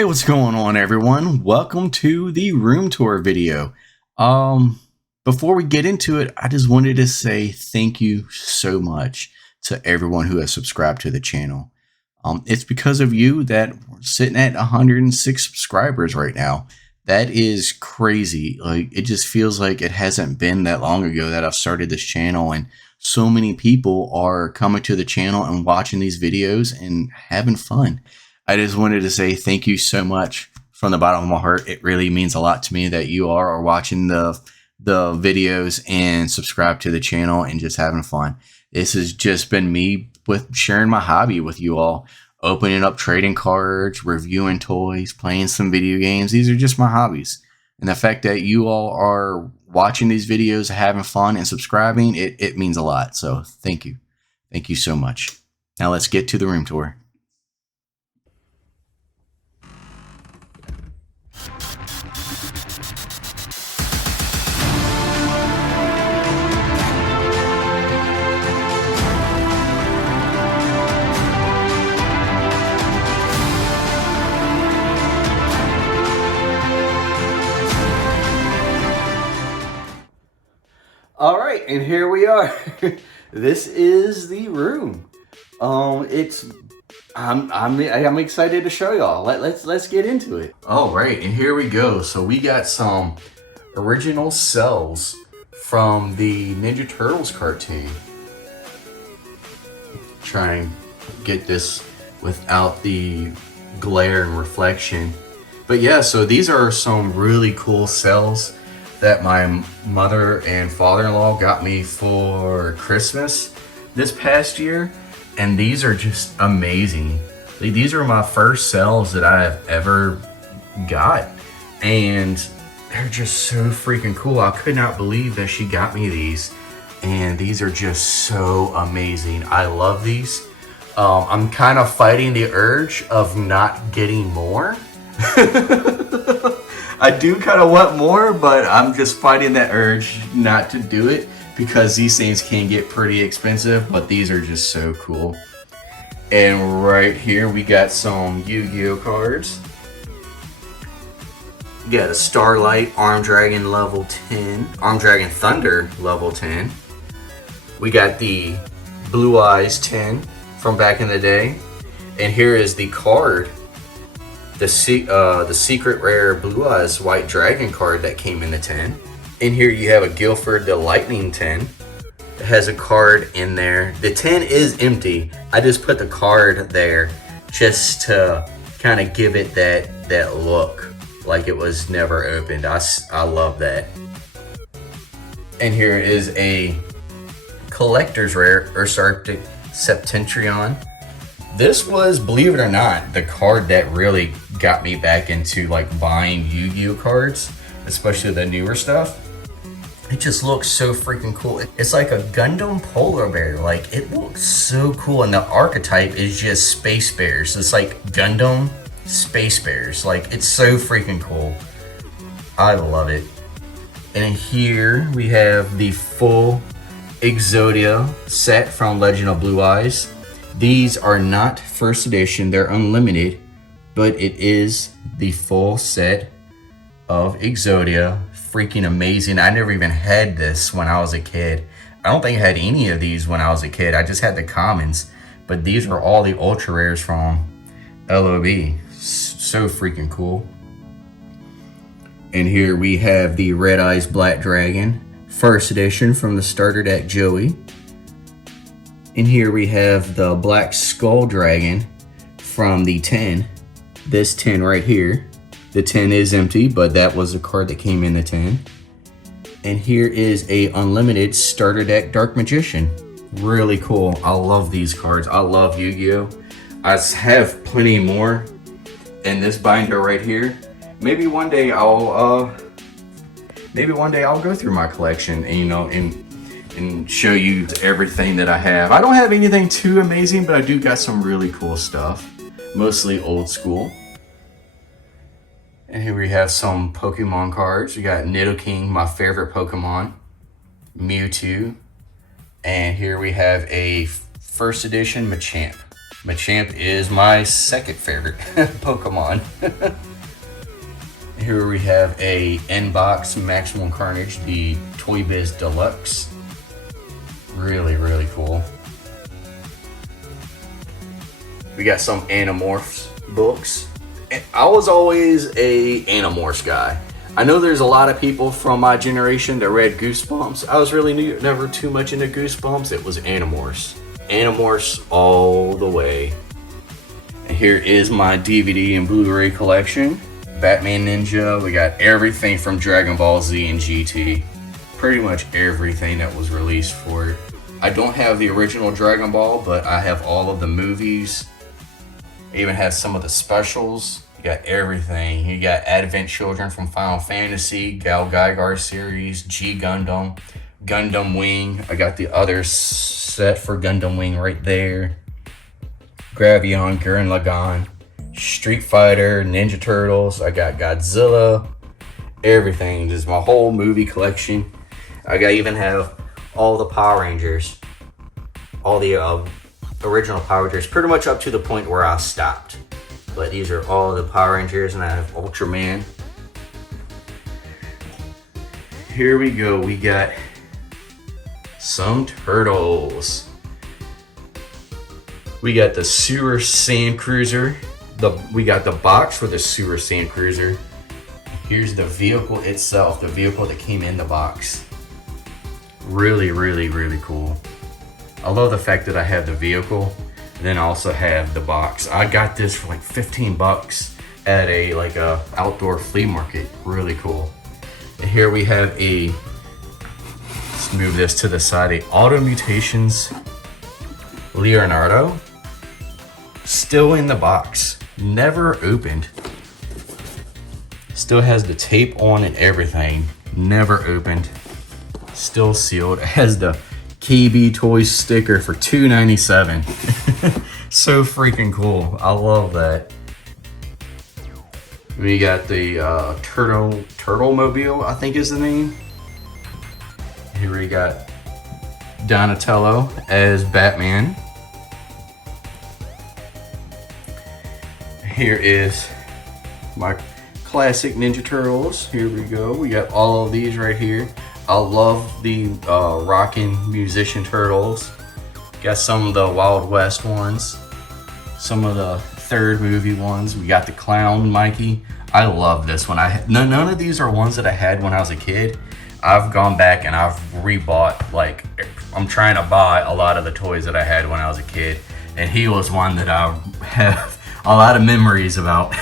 Hey, what's going on, everyone? Welcome to the room tour video. Before we get into it, I just wanted to say thank you so much to everyone who has subscribed to the channel. It's because of you that we're sitting at 106 subscribers right now. That is crazy. Like, it just feels like it hasn't been that long ago that I've started this channel, and so many people are coming to the channel and watching these videos and having fun. I just wanted to say thank you so much from the bottom of my heart. It really means a lot to me that you are watching the videos and subscribe to the channel and just having fun. This has just been me with sharing my hobby with you all, opening up trading cards, reviewing toys, playing some video games. These are just my hobbies. And the fact that you all are watching these videos, having fun, and subscribing, it means a lot. So thank you. Thank you so much. Now let's get to the room tour. All right, and here we are. This is the room. I'm excited to show y'all. Let's get into it. All right, and here we go. So we got some original cells from the Ninja Turtles cartoon. Try and get this without the glare and reflection. But yeah, so these are some really cool cells that my mother and father-in-law got me for Christmas this past year, and these are just amazing. These are my first cells that I have ever got, and they're just so freaking cool. I could not believe that she got me these, and these are just so amazing. I love these. I'm kind of fighting the urge of not getting more. I do kind of want more, but I'm just fighting that urge not to do it because these things can get pretty expensive, but these are just so cool. And right here we got some Yu-Gi-Oh cards. We got a Starlight Arm Dragon level 10, Arm Dragon Thunder level 10. We got the Blue Eyes 10 from back in the day. And here is the card. The secret rare Blue Eyes White Dragon card that came in the 10. In here you have a Guilford the Lightning 10. It has a card in there. The 10 is empty. I just put the card there just to kind of give it that look like it was never opened. I love that. And here is a collector's rare Ursarctic Septentrion. This was, believe it or not, the card that really got me back into like buying Yu-Gi-Oh cards, especially the newer stuff. It just looks so freaking cool. It's like a Gundam polar bear. Like, it looks so cool, and the archetype is just space bears. It's like Gundam space bears. Like, it's so freaking cool. I love it. And here we have the full Exodia set from Legend of Blue Eyes. These are not first edition, they're unlimited, but it is the full set of Exodia. Freaking amazing. I never even had this when I was a kid. I don't think I had any of these when I was a kid. I just had the commons, but these are all the ultra rares from LOB. So freaking cool. And here we have the Red Eyes Black Dragon, first edition from the starter deck Joey. And here we have the Black Skull Dragon from the 10. This 10 right here. The 10 is empty, but that was the card that came in the 10. And here is a unlimited starter deck Dark Magician. Really cool. I love these cards. I love Yu-Gi-Oh! I have plenty more in this binder right here. Maybe one day I'll go through my collection and show you everything that I have. I don't have anything too amazing, but I do got some really cool stuff. Mostly old school. And here we have some Pokemon cards. We got Nidoking, my favorite Pokemon. Mewtwo. And here we have a first edition Machamp. Machamp is my second favorite Pokemon. Here we have a N-Box Maximum Carnage, the Toy Biz Deluxe. Really, really cool. We got some Animorphs books. I was always a Animorphs guy. I know there's a lot of people from my generation that read Goosebumps. I was really never too much into Goosebumps. It was Animorphs. Animorphs all the way. And here is my DVD and Blu-ray collection. Batman Ninja. We got everything from Dragon Ball Z and GT. Pretty much everything that was released for it. I don't have the original Dragon Ball, but I have all of the movies. I even have some of the specials. You got everything. You got Advent Children from Final Fantasy, Gal Gaigar series, G Gundam, Gundam Wing. I got the other set for Gundam Wing right there. Gravion, Gurren Lagann, Street Fighter, Ninja Turtles. I got Godzilla. Everything. This is my whole movie collection. I even have all the Power Rangers. All the original Power Rangers, pretty much up to the point where I stopped. But these are all the Power Rangers, and I have Ultraman. Here we go. We got some Turtles. We got the Sewer Sand Cruiser. We got the box for the Sewer Sand Cruiser. Here's the vehicle itself, the vehicle that came in the box. Really, really, really cool. I love the fact that I have the vehicle, and then I also have the box. I got this for like 15 bucks at a outdoor flea market. Really cool. And here we have let's move this to the side, a Auto Mutations Leonardo. Still in the box, never opened. Still has the tape on and everything, never opened. Still sealed. It has the KB Toys sticker for $2.97. So freaking cool. I love that. We got the Turtle Mobile, I think is the name. Here we got Donatello as Batman. Here is my classic Ninja Turtles. Here we go. We got all of these right here. I love the rockin' musician turtles. Got some of the Wild West ones. Some of the third movie ones. We got the clown Mikey. I love this one. None of these are ones that I had when I was a kid. I've gone back and I've rebought, like, I'm trying to buy a lot of the toys that I had when I was a kid. And he was one that I have a lot of memories about.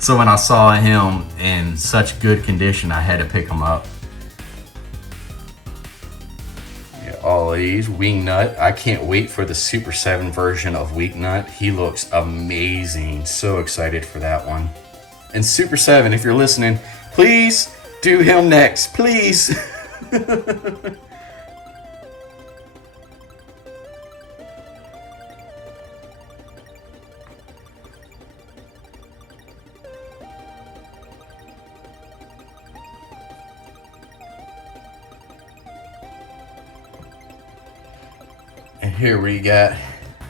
So when I saw him in such good condition, I had to pick him up. All of these. Wingnut. I can't wait for the Super 7 version of Wingnut. He looks amazing. So excited for that one. And Super 7, if you're listening, please do him next. Please. And here we got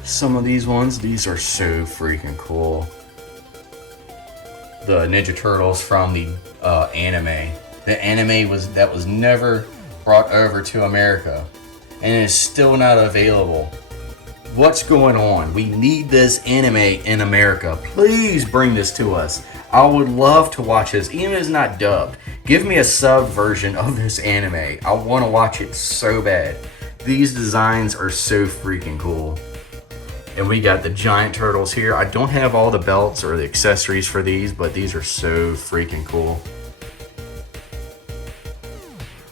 some of these ones. These are so freaking cool. The Ninja Turtles from the anime. The anime was never brought over to America, and it's still not available. What's going on? We need this anime in America. Please bring this to us. I would love to watch this, even if it's not dubbed. Give me a sub version of this anime. I want to watch it so bad. These designs are so freaking cool. And we got the giant turtles here. I don't have all the belts or the accessories for these, but these are so freaking cool.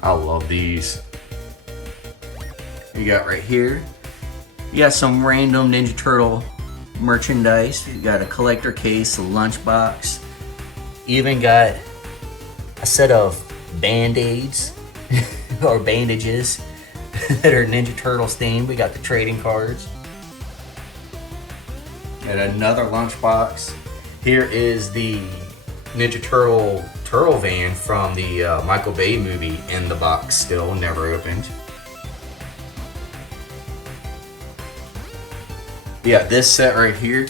I love these. You got right here, you got some random Ninja Turtle merchandise. You got a collector case, a lunchbox. Even got a set of band-aids or bandages that are Ninja Turtles themed. We got the trading cards. And another lunchbox. Here is the Ninja Turtle van from the Michael Bay movie in the box still, never opened. Yeah, this set right here,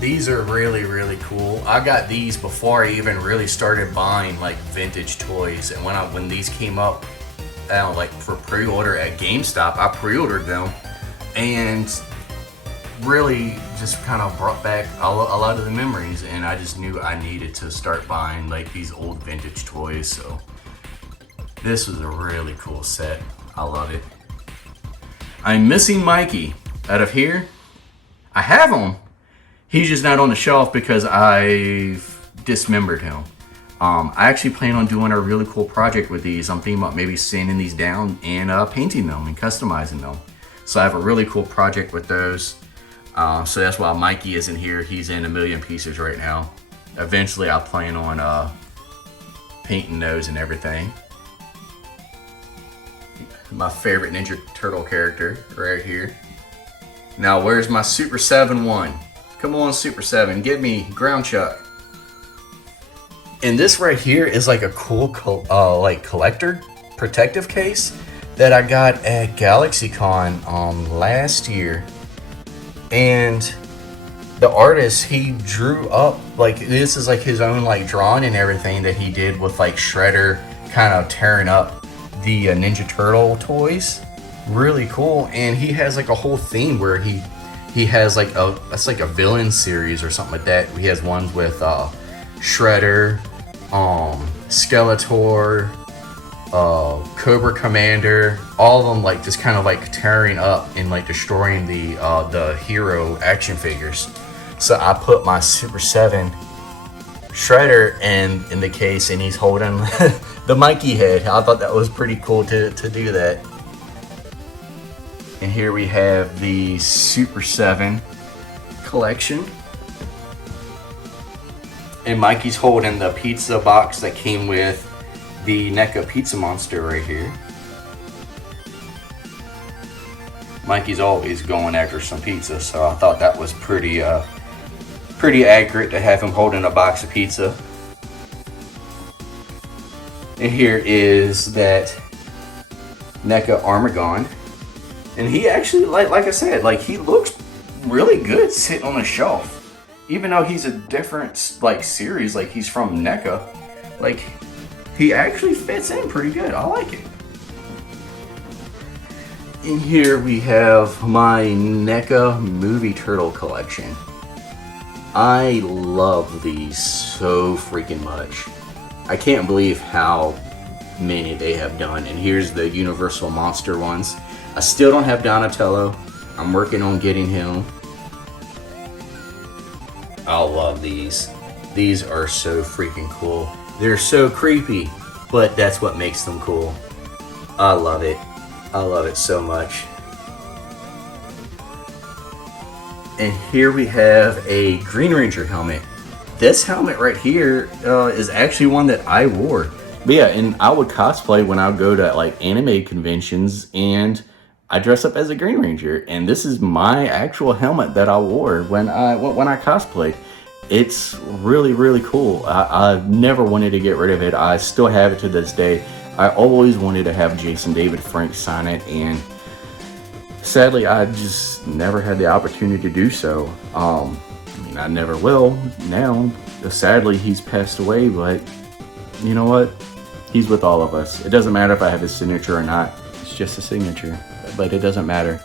these are really, really cool. I got these before I even really started buying like vintage toys, and when these came up, like for pre-order at GameStop, I pre-ordered them, and really just kind of brought back a lot of the memories, and I just knew I needed to start buying like these old vintage toys. So this was a really cool set. I love it. I'm missing Mikey. Out of here, I have him. He's just not on the shelf because I've dismembered him. I actually plan on doing a really cool project with these. I'm thinking about maybe sanding these down and painting them and customizing them. So I have a really cool project with those. So that's why Mikey isn't here. He's in a million pieces right now. Eventually I plan on painting those and everything. My favorite Ninja Turtle character right here. Now where's my Super 7 one? Come on, Super 7, give me Ground Chuck. And this right here is like a cool like collector protective case that I got at GalaxyCon last year. And the artist, he drew up, like this is like his own like drawing and everything that he did with like Shredder kind of tearing up the Ninja Turtle toys. Really cool. And he has like a whole theme where he has like that's like a villain series or something like that. He has ones with Shredder, Skeletor, Cobra Commander, all of them like just kind of like tearing up and like destroying the hero action figures. So I put my Super 7 Shredder in the case, and he's holding the Mikey head. I thought that was pretty cool to do that. And here we have the Super 7 collection. And Mikey's holding the pizza box that came with the NECA Pizza Monster right here. Mikey's always going after some pizza, so I thought that was pretty accurate to have him holding a box of pizza. And here is that NECA Armagon. And he actually, like I said, like he looks really good sitting on a shelf. Even though he's a different like series, like he's from NECA, like he actually fits in pretty good. I like it. And here we have my NECA Movie Turtle collection. I love these so freaking much. I can't believe how many they have done. And here's the Universal Monster ones. I still don't have Donatello. I'm working on getting him. I love these. These are so freaking cool. They're so creepy, but that's what makes them cool. I love it. I love it so much. And here we have a Green Ranger helmet. This helmet right here is actually one that I wore. But yeah, and I would cosplay when I would go to like anime conventions, and I dress up as a Green Ranger, and this is my actual helmet that I wore when I cosplayed. It's really, really cool. I never wanted to get rid of it. I still have it to this day. I always wanted to have Jason David Frank sign it, and sadly, I just never had the opportunity to do so. I mean, I never will now. Sadly, he's passed away, but you know what? He's with all of us. It doesn't matter if I have his signature or not. It's just a signature. But it doesn't matter.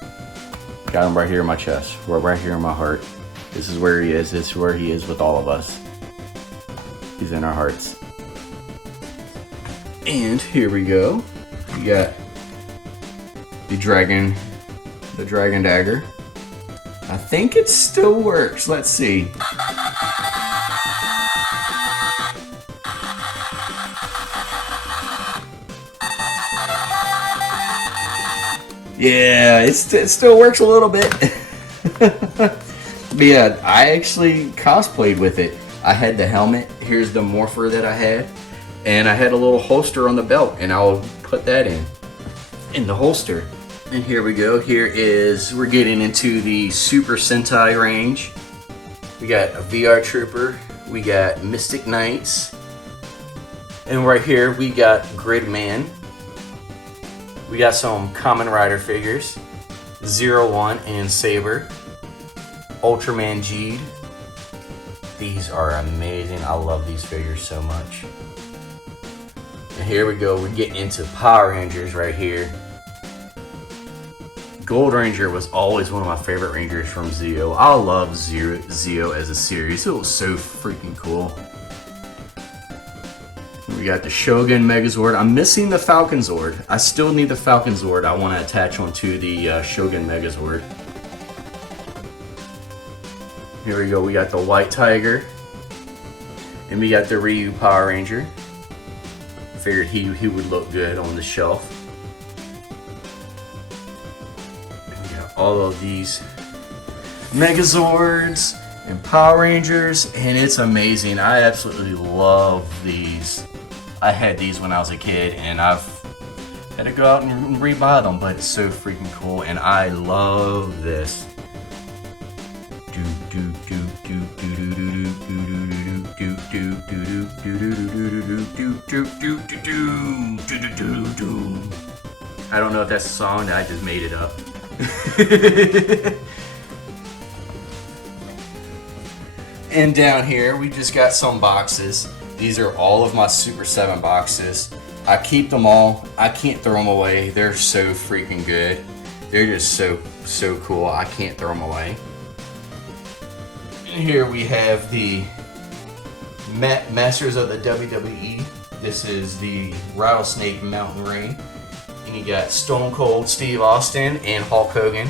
Got him right here in my chest, right here in my heart. This is where he is. This is where he is with all of us. He's in our hearts. And here we go. We got the dragon dagger. I think it still works. Let's see. Yeah, it still works a little bit. But yeah, I actually cosplayed with it. I had the helmet. Here's the morpher that I had. And I had a little holster on the belt, and I'll put that in the holster. And here we go. We're getting into the Super Sentai range. We got a VR Trooper. We got Mystic Knights. And right here we got Gridman. We got some Kamen Rider figures. 01 and Saber, Ultraman G. These are amazing. I love these figures so much. And here we go. We're getting into Power Rangers right here. Gold Ranger was always one of my favorite Rangers from Zeo. I love Zeo as a series. It was so freaking cool. We got the Shogun Megazord. I'm missing the Falcon Zord. I still need the Falcon Zord. I want to attach onto the Shogun Megazord. Here we go. We got the White Tiger. And we got the Ryu Power Ranger. I figured he would look good on the shelf. All of these Megazords and Power Rangers, and it's amazing. I absolutely love these. I had these when I was a kid, and I've had to go out and rebuy them, but it's so freaking cool, and I love this. I don't know if that's a song, I just made it up. And down here we just got some boxes. These are all of my Super 7 boxes. I keep them all. I can't throw them away. They're so freaking good. They're just so cool. I can't throw them away. And here we have the Masters of the WWE. This is the Rattlesnake Mountain Ring. And you got Stone Cold Steve Austin and Hulk Hogan.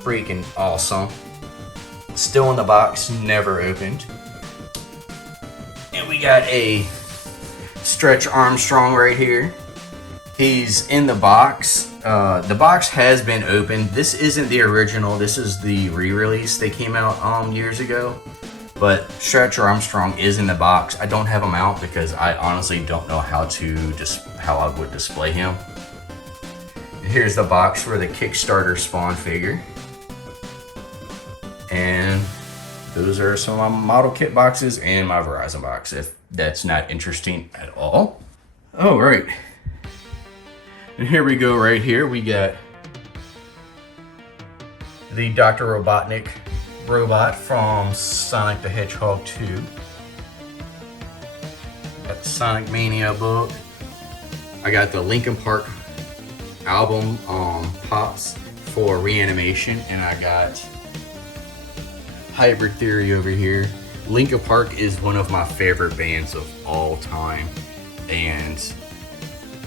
Freaking awesome. Still in the box, never opened. And we got a Stretch Armstrong right here. He's in the box. The box has been opened. This isn't the original. This is the re-release. They came out years ago. But Stretch Armstrong is in the box. I don't have him out because I honestly don't know how I would display him. Here's the box for the Kickstarter Spawn figure. And those are some of my model kit boxes and my Verizon box, if that's not interesting at all. All right. And here we go right here. We got the Dr. Robotnik robot from Sonic the Hedgehog 2. Got the Sonic Mania book. I got the Linkin Park album pops for Reanimation, and I got Hybrid Theory over here. Linkin Park is one of my favorite bands of all time, and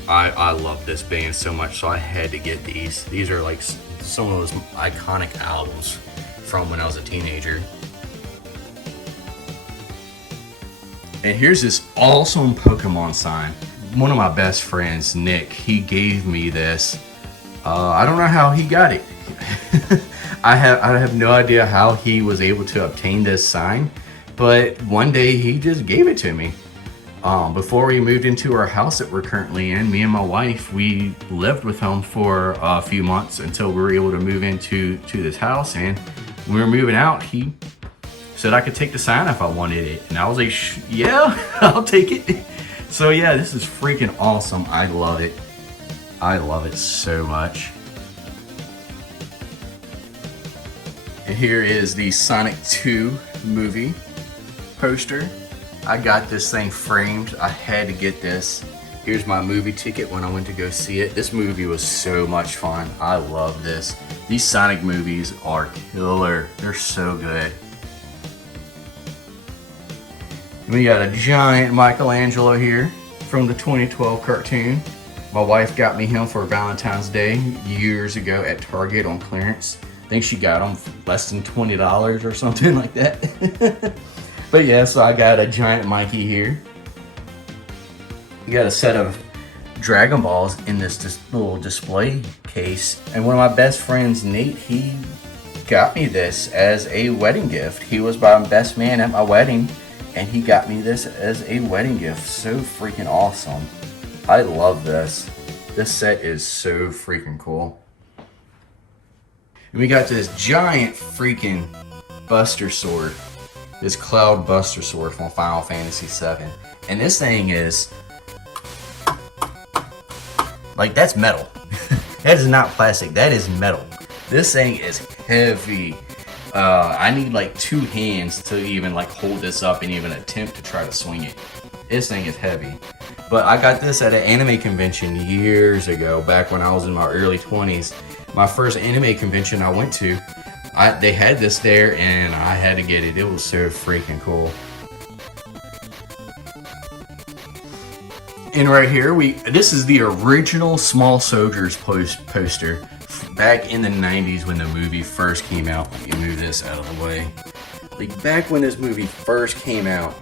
I love this band so much, so I had to get these. These are like some of those iconic albums from when I was a teenager. And here's this awesome Pokemon sign. One of my best friends, Nick, he gave me this. I don't know how he got it. I have no idea how he was able to obtain this sign, but one day he just gave it to me. Before we moved into our house that we're currently in, me and my wife, we lived with him for a few months until we were able to move into this house. And when we were moving out, he said I could take the sign if I wanted it. And I was like, yeah, I'll take it. So yeah, this is freaking awesome. I love it. I love it so much. And here is the Sonic 2 movie poster. I got this thing framed. I had to get this. Here's my movie ticket when I went to go see it. This movie was so much fun. I love this. These Sonic movies are killer. They're so good. We got a giant Michelangelo here from the 2012 cartoon. My wife got me him for Valentine's Day years ago at Target on clearance. I think she got him for less than $20 or something like that. But yeah, so I got a giant Mikey here. We got a set of Dragon Balls in this little display case. And one of my best friends, Nate, he got me this as a wedding gift. He was my best man at my wedding, and he got me this as a wedding gift. So freaking awesome. I love this. This set is so freaking cool. And we got this giant freaking Buster Sword. This Cloud Buster Sword from Final Fantasy VII. And this thing is, like, that's metal. That is not plastic, that is metal. This thing is heavy. I need like 2 hands to even like hold this up and even attempt to try to swing it. This thing is heavy. But I got this at an anime convention years ago, back when I was in my early 20s. My first anime convention I went to, they had this there and I had to get it. It was so freaking cool. And right here, this is the original Small Soldiers poster back in the 90s when the movie first came out. Let me move this out of the way. Like back when this movie first came out,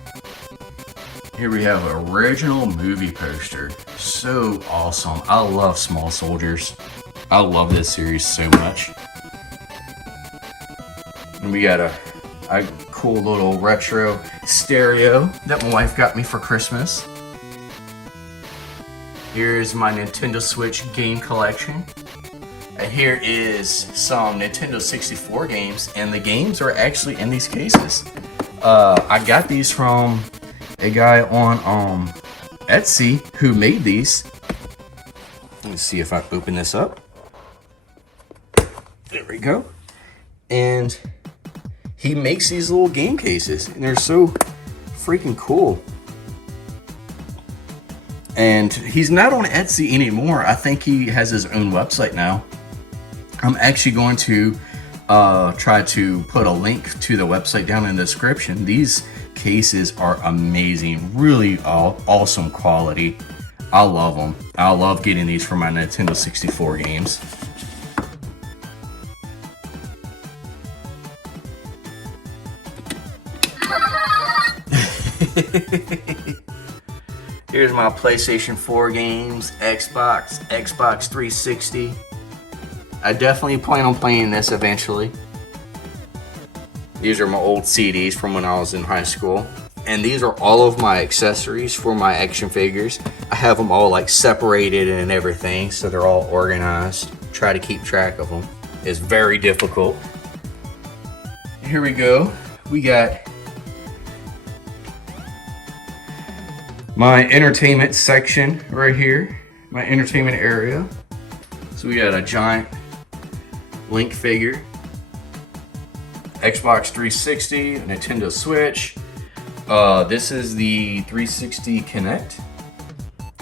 here we have an original movie poster. So awesome. I love Small Soldiers. I love this series so much. And we got a cool little retro stereo that my wife got me for Christmas. Here's my Nintendo Switch game collection. And here is some Nintendo 64 games, and the games are actually in these cases. I got these from a guy on Etsy who made these. Let's see if I open this up. There we go. And he makes these little game cases, and they're so freaking cool. And he's not on Etsy anymore. I think he has his own website now. I'm actually going to try to put a link to the website down in the description. These cases are amazing, really awesome quality. I love them. I love getting these for my Nintendo 64 games. Here's my PlayStation 4 games, Xbox 360. I definitely plan on playing this eventually. These are my old CDs from when I was in high school. And these are all of my accessories for my action figures. I have them all like separated and everything, so they're all organized. Try to keep track of them. It's very difficult. Here we go. We got my entertainment section right here, my entertainment area. So we got a giant Link figure, Xbox 360, Nintendo Switch. This is the 360 Connect.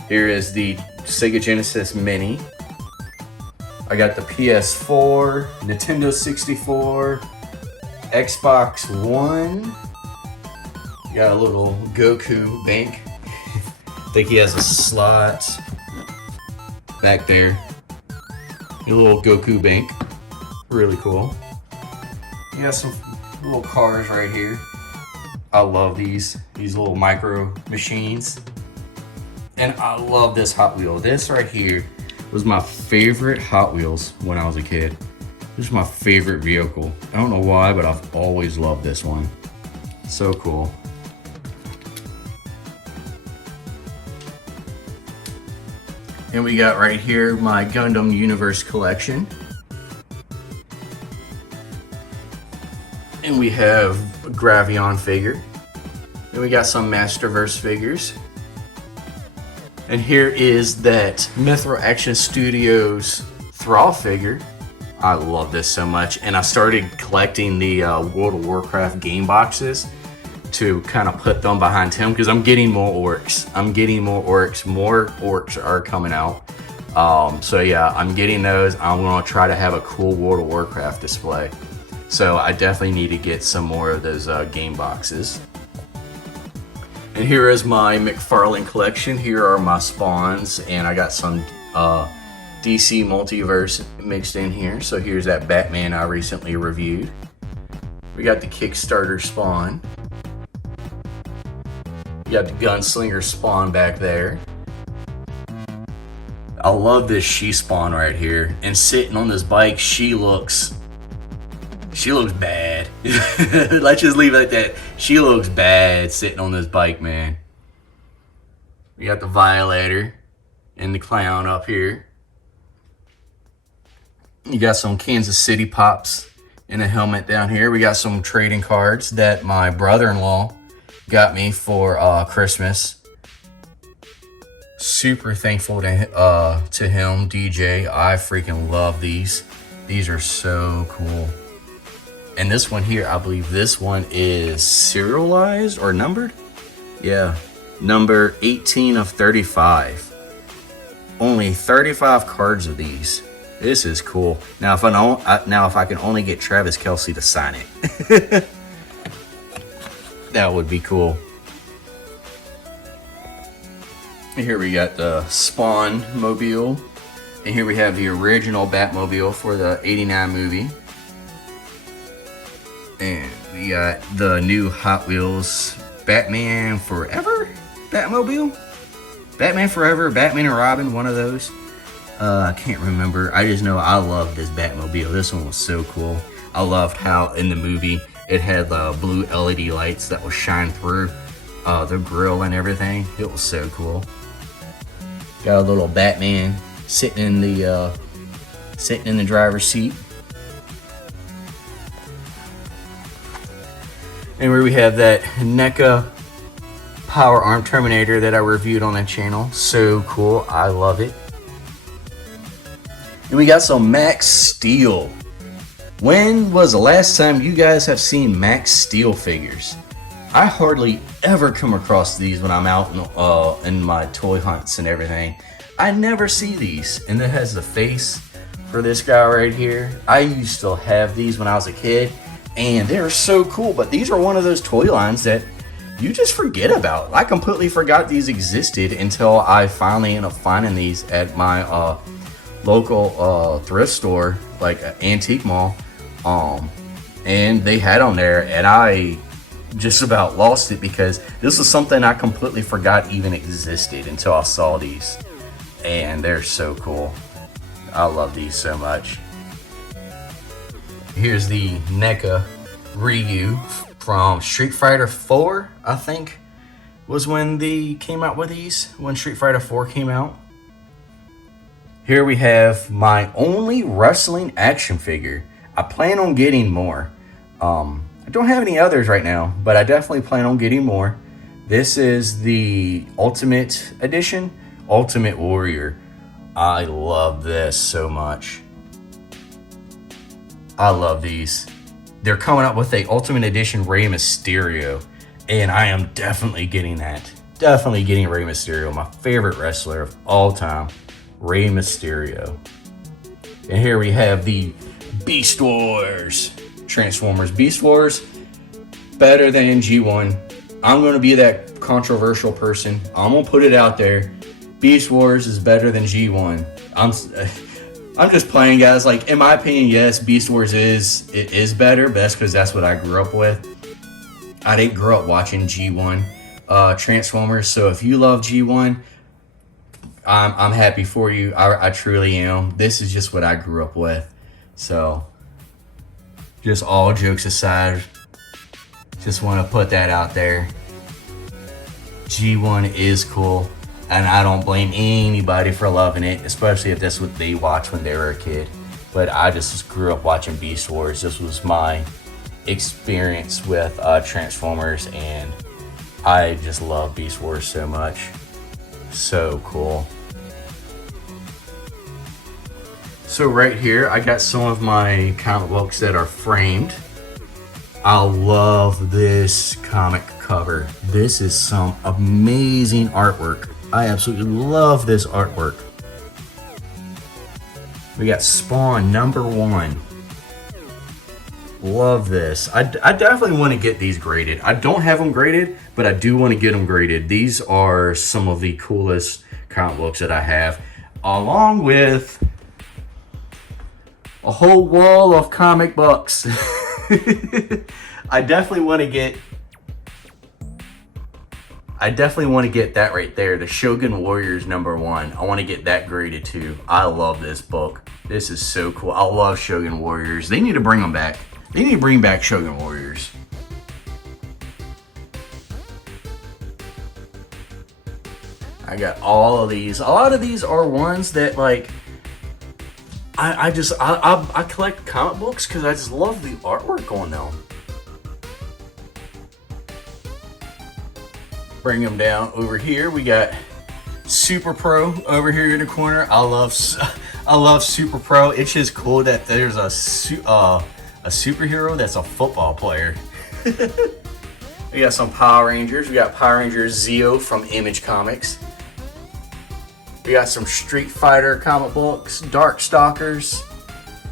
Here is the Sega Genesis Mini. I got the PS4, Nintendo 64, Xbox One. Got a little Goku bank. I think he has a slot back there. A little Goku bank. Really cool. You got some little cars right here. I love these little micro machines. And I love this Hot Wheel. This right here was my favorite Hot Wheels when I was a kid. This is my favorite vehicle. I don't know why, but I've always loved this one. So cool. And we got right here my Gundam Universe collection. And we have a Gravion figure. And we got some Masterverse figures. And here is that Mithril Action Studios Thrall figure. I love this so much. And I started collecting the World of Warcraft game boxes to kind of put them behind him because I'm getting more orcs. More orcs are coming out. So yeah, I'm getting those. I'm gonna try to have a cool World of Warcraft display. So I definitely need to get some more of those game boxes. And here is my McFarlane collection. Here are my spawns, and I got some DC Multiverse mixed in here. So here's that Batman I recently reviewed. We got the Kickstarter Spawn. You got the Gunslinger Spawn back there. I love this she Spawn right here. And sitting on this bike, she looks bad. Let's just leave it like that. She looks bad sitting on this bike, man. We got the Violator and the Clown up here. You got some Kansas City Pops in a helmet down here. We got some trading cards that my brother-in-law got me for Christmas. Super thankful to him, DJ. I freaking love these. These are so cool. And this one here, I believe this one is serialized or numbered. Yeah, number 18 of 35. Only 35 cards of these. This is cool. Now, if I can only get Travis Kelce to sign it, that would be cool. And here we got the Spawn mobile, and here we have the original Batmobile for the '89 movie, and we got the new Hot Wheels Batman Forever Batmobile. Batman Forever, Batman and Robin, one of those. I can't remember. I just know I love this Batmobile. This one was so cool. I loved how in the movie it had the blue LED lights that would shine through the grill and everything. It was so cool. Got a little Batman sitting in the driver's seat. And where we have that NECA Power Arm Terminator that I reviewed on the channel. So cool. I love it. And we got some Max Steel. When was the last time you guys have seen Max Steel figures? I hardly ever come across these when I'm out in my toy hunts and everything. I never see these. And it has the face for this guy right here. I used to have these when I was a kid, and they're so cool. But these are one of those toy lines that you just forget about. I completely forgot these existed until I finally ended up finding these at my local thrift store, like an antique mall, and they had them there, and I just about lost it because this was something I completely forgot even existed until I saw these, and they're so cool. I love these so much. Here's the NECA Ryu from Street Fighter 4, I think, was when they came out with these, when Street Fighter 4 came out. Here we have my only wrestling action figure. I plan on getting more. I don't have any others right now, but I definitely plan on getting more. This is the Ultimate Edition, Ultimate Warrior. I love this so much. I love these. They're coming up with a Ultimate Edition Rey Mysterio, and I am definitely getting that. Definitely getting Rey Mysterio, my favorite wrestler of all time, Rey Mysterio. And here we have the Beast Wars Transformers. Beast Wars, better than G1. I'm going to be that controversial person. I'm going to put it out there. Beast Wars is better than G1. I'm just playing, guys. Like, in my opinion, yes, Beast Wars is better, but that's because that's what I grew up with. I didn't grow up watching G1 Transformers, so if you love G1, I'm happy for you. I truly am. This is just what I grew up with. So, just all jokes aside, just want to put that out there. G1 is cool, and I don't blame anybody for loving it, especially if that's what they watched when they were a kid. But I just grew up watching Beast Wars. This was my experience with Transformers, and I just love Beast Wars so much. So cool. So right here, I got some of my comic books that are framed. I love this comic cover. This is some amazing artwork. I absolutely love this artwork. We got Spawn #1. Love this. I definitely want to get these graded. I don't have them graded, but I do want to get them graded. These are some of the coolest comic books that I have, along with a whole wall of comic books. I definitely want to get that right there, the Shogun Warriors #1. I want to get that graded too. I love this book. This is so cool. I love Shogun Warriors. They need to bring them back. They need to bring back Shogun Warriors. I got all of these. A lot of these are ones that, like, I collect comic books because I just love the artwork on them. Bring them down over here. We got Super Pro over here in the corner. I love Super Pro. It's just cool that there's a superhero that's a football player. We got some Power Rangers. We got Power Rangers Zeo from Image Comics. We got some Street Fighter comic books, Darkstalkers.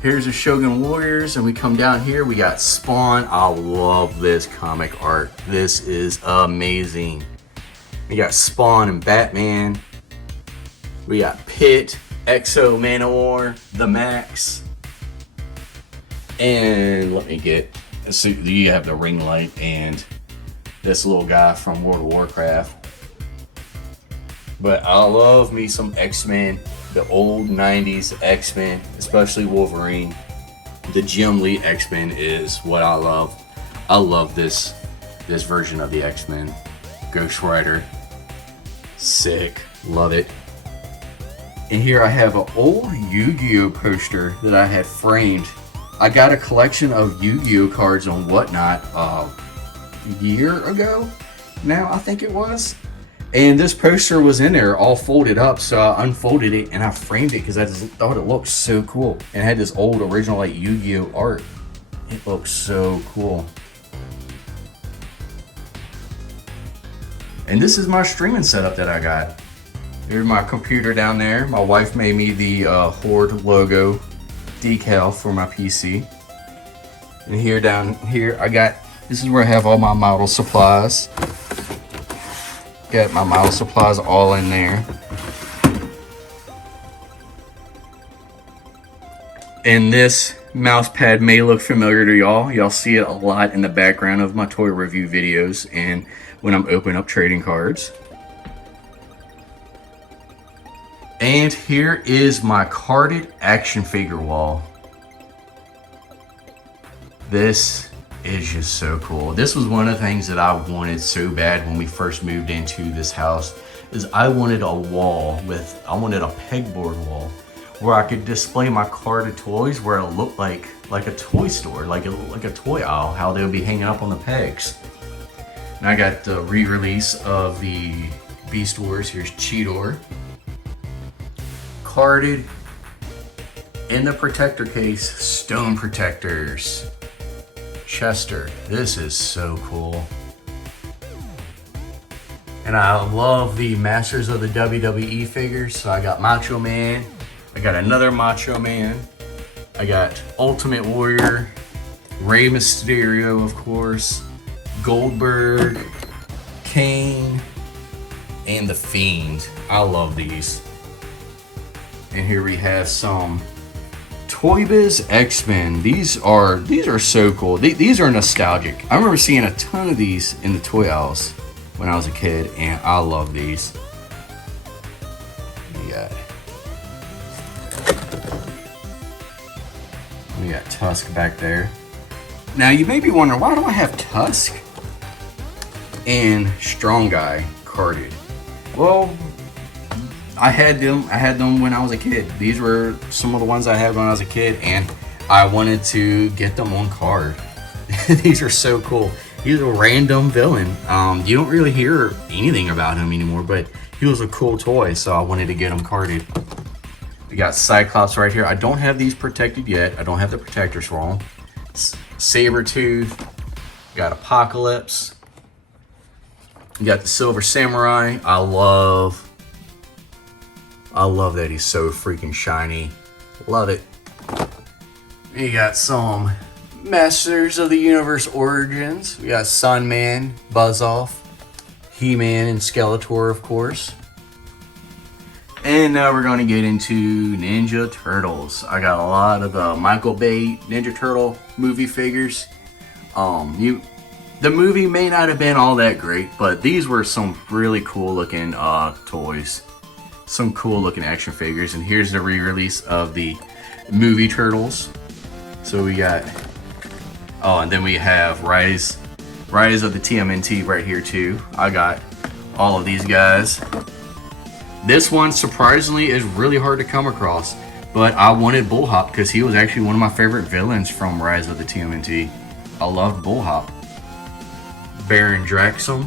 Here's the Shogun Warriors, and we come down here. We got Spawn. I love this comic art. This is amazing. We got Spawn and Batman. We got Pit, Exo Manowar, The Max. And let me get, so you have the ring light and this little guy from World of Warcraft. But I love me some X-Men, the old 90s X-Men, especially Wolverine. The Jim Lee X-Men is what I love. I love this version of the X-Men. Ghost Rider. Sick. Love it. And here I have an old Yu-Gi-Oh poster that I had framed. I got a collection of Yu-Gi-Oh cards and whatnot a year ago now, I think it was. And this poster was in there all folded up, so I unfolded it and I framed it because I just thought it looked so cool. And it had this old original like Yu-Gi-Oh art. It looks so cool. And this is my streaming setup that I got. Here's my computer down there. My wife made me the Horde logo decal for my PC. And here down here, this is where I have all my model supplies. Got my model supplies all in there. And this mouse pad may look familiar to y'all. Y'all see it a lot in the background of my toy review videos and when I'm opening up trading cards. And here is my carded action figure wall. This is just so cool. This was one of the things that I wanted so bad when we first moved into this house, is I wanted a wall I wanted a pegboard wall where I could display my carded toys where it looked like a toy store, like a toy aisle, how they would be hanging up on the pegs. And I got the re-release of the Beast Wars. Here's Cheetor. Carded in the protector case, Stone Protectors. Chester, this is so cool. And I love the Masters of the WWE figures. So I got Macho Man, I got another Macho Man, I got Ultimate Warrior, Rey Mysterio, of course, Goldberg, Kane, and The Fiend. I love these. And here we have some Toy Biz X-Men. These are so cool. These are nostalgic. I remember seeing a ton of these in the toy aisles when I was a kid, and I love these. We got Tusk back there. Now you may be wondering, why do I have Tusk and Strong Guy carded? Well, I had them when I was a kid. These were some of the ones I had when I was a kid, and I wanted to get them on card. These are so cool. He's a random villain. You don't really hear anything about him anymore, but he was a cool toy, so I wanted to get him carded. We got Cyclops right here. I don't have these protected yet. I don't have the protectors for them. Sabretooth. Got Apocalypse. You got the Silver Samurai. I love that he's so freaking shiny. Love it. You got some Masters of the Universe Origins. We got Sunman, Buzz-Off, He-Man, and Skeletor, of course. And now we're going to get into Ninja Turtles. I got a lot of the Michael Bay Ninja Turtle movie figures. The movie may not have been all that great, but these were some really cool looking toys. Some cool looking action figures. And here's the re-release of the movie Turtles. So we got, and then we have Rise of the TMNT right here too. I got all of these guys. This one surprisingly is really hard to come across, but I wanted Bullhop because he was actually one of my favorite villains from Rise of the TMNT. I loved Bullhop. Baron Draxum.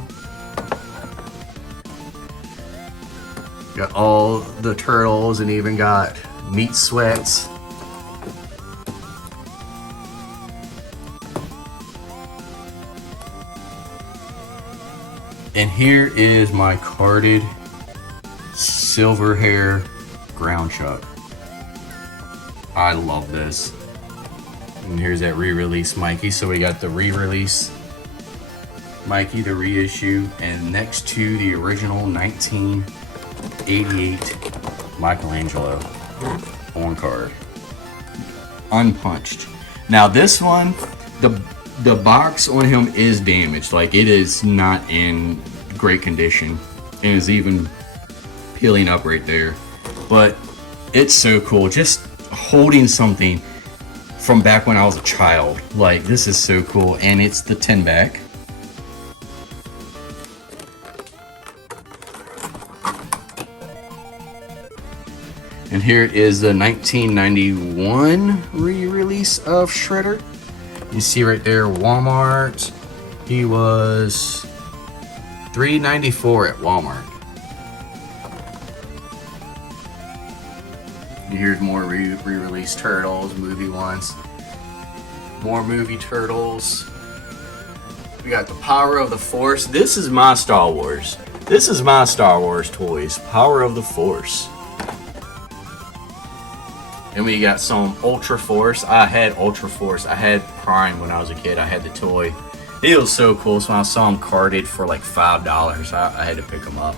Got all the turtles and even got meat sweats. And here is my carded silver hair ground chuck. I love this. And here's that re-release Mikey. So we got the re-release Mikey, the reissue, and next to the original 1988 Michelangelo on card, unpunched. Now this one, the box on him is damaged. Like, it is not in great condition and is even peeling up right there. But it's so cool, just holding something from back when I was a child. Like, this is so cool, and it's the 10 back. And here is the 1991 re-release of Shredder. You see right there, Walmart. He was $3.94 at Walmart. And here's more re-release Turtles, movie ones. More movie Turtles. We got the Power of the Force. This is my Star Wars. This is my Star Wars toys. Power of the Force. And we got some Ultra Force. I had Ultra Force. I had Prime when I was a kid. I had the toy. It was so cool. So when I saw them carded for like $5, I had to pick them up.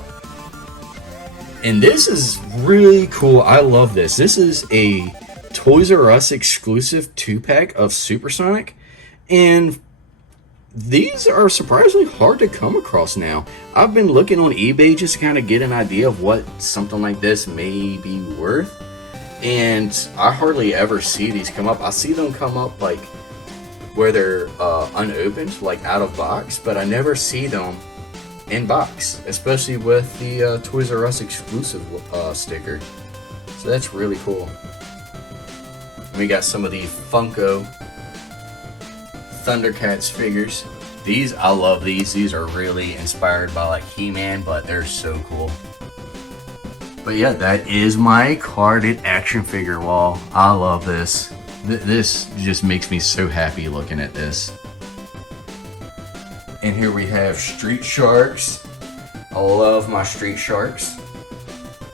And this is really cool. I love this. This is a Toys R Us exclusive 2-pack of Supersonic. And these are surprisingly hard to come across now. I've been looking on eBay just to kind of get an idea of what something like this may be worth. And I hardly ever see these come up. I see them come up like where they're unopened, like out of box, but I never see them in box, especially with the Toys R Us exclusive sticker. So that's really cool. And we got some of the Funko Thundercats figures. These, I love these. These are really inspired by like He-Man, but they're so cool. But yeah, that is my carded action figure wall. I love this. This just makes me so happy looking at this. And here we have Street Sharks. I love my Street Sharks.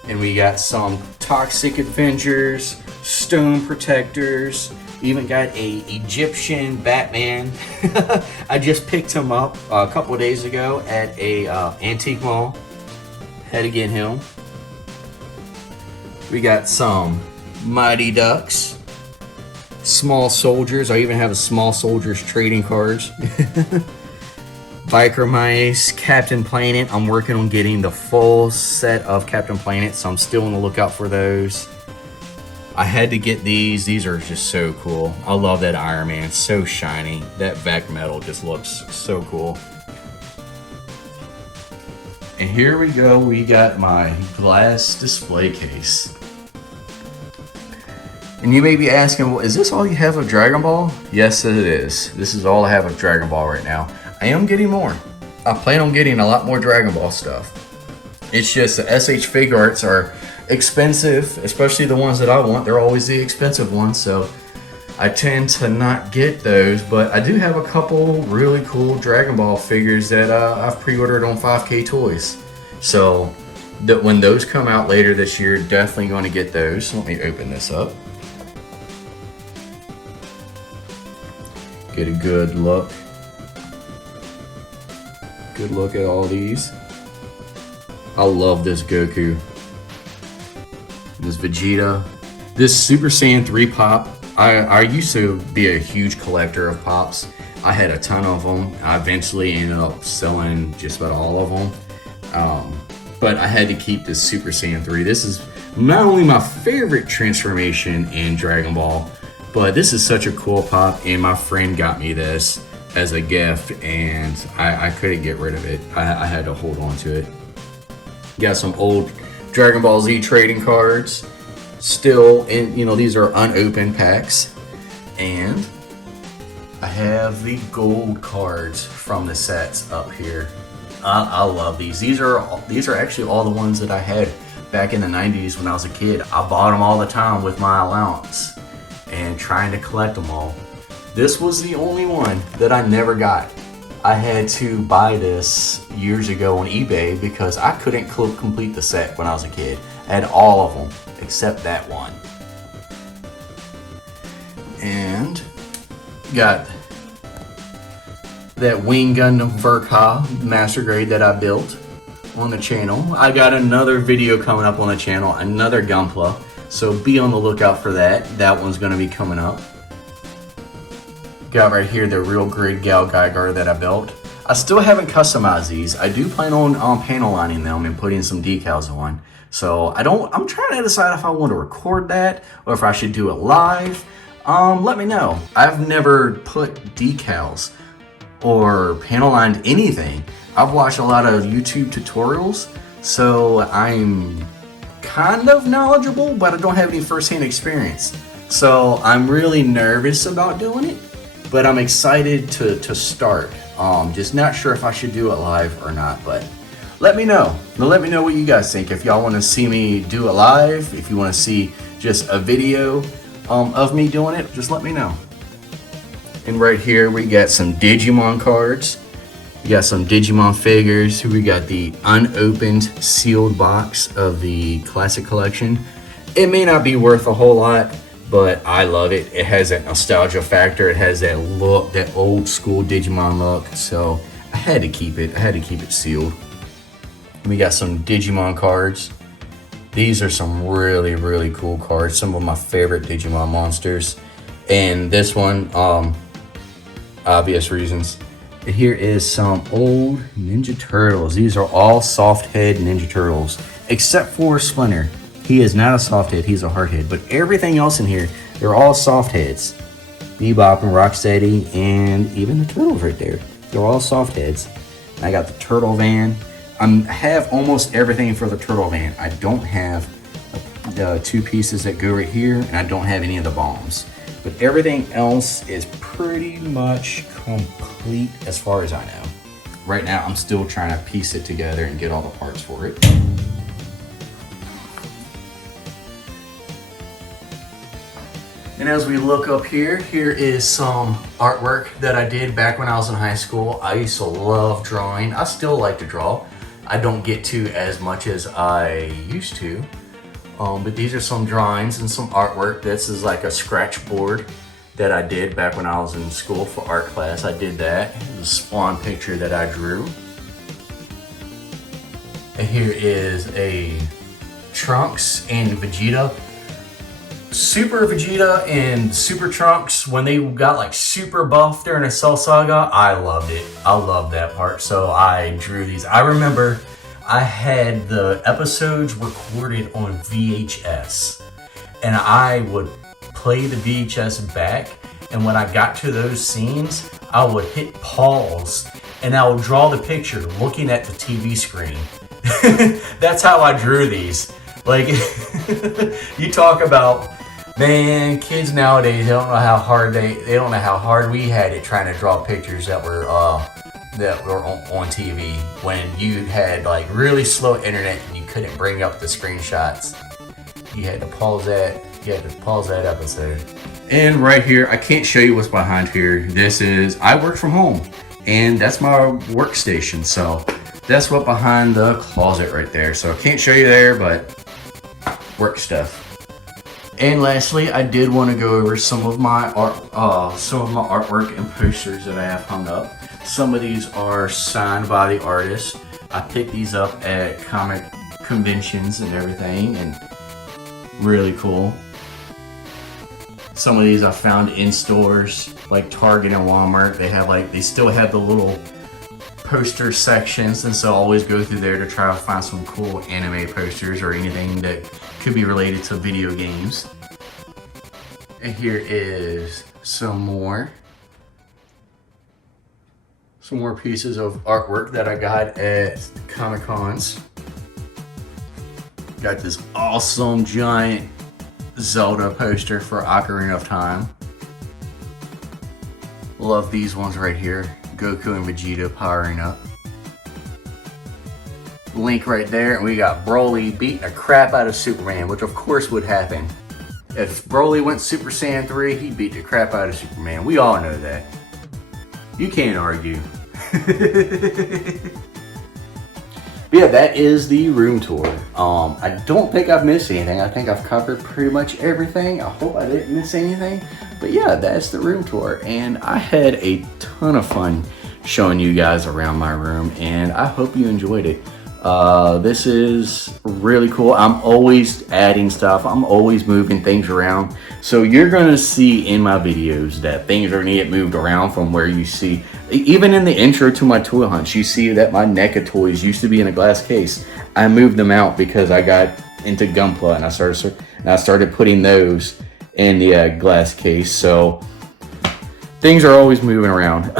And we got some Toxic Avengers, Stone Protectors, even got a Egyptian Batman. I just picked him up a couple of days ago at a antique mall. Had to get him. We got some Mighty Ducks, Small Soldiers. I even have a Small Soldiers trading cards. Biker Mice, Captain Planet. I'm working on getting the full set of Captain Planet, so I'm still on the lookout for those. I had to get these. These are just so cool. I love that Iron Man. It's so shiny. That back metal just looks so cool. And here we go. We got my glass display case. And you may be asking, well, is this all you have of Dragon Ball? Yes, it is. This is all I have of Dragon Ball right now. I am getting more. I plan on getting a lot more Dragon Ball stuff. It's just the SH Figure Arts are expensive, especially the ones that I want. They're always the expensive ones, so I tend to not get those. But I do have a couple really cool Dragon Ball figures that I've pre-ordered on 5K Toys. So that when those come out later this year, definitely going to get those. Let me open this up. Get a good look. Good look at all these. I love this Goku. This Vegeta. This Super Saiyan 3 pop. I used to be a huge collector of pops. I had a ton of them. I eventually ended up selling just about all of them. But I had to keep this Super Saiyan 3. This is not only my favorite transformation in Dragon Ball, but this is such a cool pop, and my friend got me this as a gift, and I couldn't get rid of it. I had to hold on to it. Got some old Dragon Ball Z trading cards. Still, in, you know, these are unopened packs. And I have the gold cards from the sets up here. I love these. These are actually all the ones that I had back in the 90s when I was a kid. I bought them all the time with my allowance and trying to collect them all. This was the only one that I never got. I had to buy this years ago on eBay because I couldn't complete the set when I was a kid. I had all of them except that one. And got that Wing Gundam Verka Master Grade that I built on the channel. I got another video coming up on the channel, another Gunpla, so be on the lookout for that. That one's going to be coming up. Got right here the Real Grid Gal Geiger that I built. I still haven't customized these. I do plan on panel lining them and putting some decals on. So I'm trying to decide if I want to record that or if I should do it live. Let me know. I've never put decals or panel lined anything. I've watched a lot of YouTube tutorials, so I'm kind of knowledgeable, but I don't have any first-hand experience. So I'm really nervous about doing it, but I'm excited to start. Just not sure if I should do it live or not, but let me know. Let me know what you guys think. If y'all want to see me do it live, if you want to see just a video of me doing it, just let me know. And right here we got some Digimon cards. We got some Digimon figures. We got the unopened sealed box of the classic collection. It may not be worth a whole lot, but I love it. It has that nostalgia factor. It has that look, that old school Digimon look. So I had to keep it. I had to keep it sealed. We got some Digimon cards. These are some really, really cool cards. Some of my favorite Digimon monsters. And this one, obvious reasons. Here is some old Ninja Turtles. These are all soft head Ninja Turtles, except for Splinter. He is not a soft head, he's a hard head. But everything else in here, they're all soft heads. Bebop and Rocksteady, and even the Turtles right there. They're all soft heads. I got the Turtle Van. I have almost everything for the Turtle Van. I don't have the two pieces that go right here, and I don't have any of the bombs. But everything else is pretty much complete as far as I know. Right now, I'm still trying to piece it together and get all the parts for it. And as we look up here, here is some artwork that I did back when I was in high school. I used to love drawing. I still like to draw. I don't get to as much as I used to. But these are some drawings and some artwork. This is like a scratch board that I did back when I was in school for art class. I did that. It's a Spawn picture that I drew. And here is a Trunks and Vegeta. Super Vegeta and Super Trunks, when they got like super buff during the Cell Saga, I loved it. I loved that part, so I drew these. I remember I had the episodes recorded on VHS, and I would play the VHS back, and when I got to those scenes, I would hit pause, and I would draw the picture looking at the TV screen. That's how I drew these. Like, you talk about, man, kids nowadays, they don't know how hard they don't know how hard we had it trying to draw pictures that were on TV when you had like really slow internet and you couldn't bring up the screenshots. You had to pause that. You had to pause that episode. And right here, I can't show you what's behind here. This is, I work from home, and that's my workstation. So that's what behind the closet right there. So I can't show you there, but work stuff. And lastly, I did want to go over some of my artwork and posters that I have hung up. Some of these are signed by the artist. I picked these up at comic conventions and everything, and really cool. Some of these I found in stores like Target and Walmart. They still have the little poster sections, and so I always go through there to try to find some cool anime posters or anything that could be related to video games. And here is some more pieces of artwork that I got at Comic Cons. Got this awesome giant Zelda poster for Ocarina of Time. Love these ones right here. Goku and Vegeta powering up. link right there, and we got Broly beating the crap out of Superman, which of course would happen. If Broly went Super Saiyan 3, he'd beat the crap out of Superman. We all know that. You can't argue. But yeah, that is the room tour. I don't think I've missed anything. I think I've covered pretty much everything. I hope I didn't miss anything. But yeah, that's the room tour. And I had a ton of fun showing you guys around my room, and I hope you enjoyed it. This is really cool. I'm always adding stuff. I'm always moving things around. So you're gonna see in my videos that things are gonna get moved around from where you see. Even in the intro to my toy hunts, you see that my NECA toys used to be in a glass case. I moved them out because I got into Gunpla, and I started putting those in the glass case. So things are always moving around.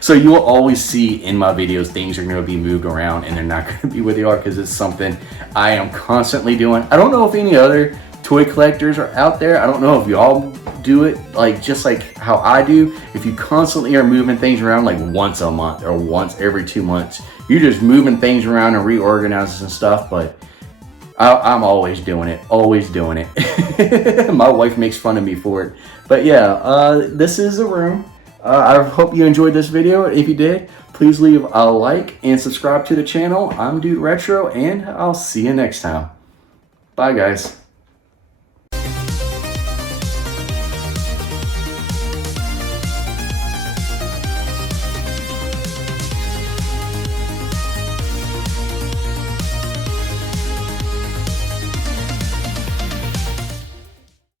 So you will always see in my videos things are going to be moved around, and they're not going to be where they are because it's something I am constantly doing. I don't know if any other toy collectors are out there. I don't know if y'all do it just like how I do. If you constantly are moving things around like once a month or once every 2 months, you're just moving things around and reorganizing stuff. But I'm always doing it, My wife makes fun of me for it. But yeah, this is the room. I hope you enjoyed this video. If you did, please leave a like and subscribe to the channel. I'm Dude Retro, and I'll see you next time. Bye, guys.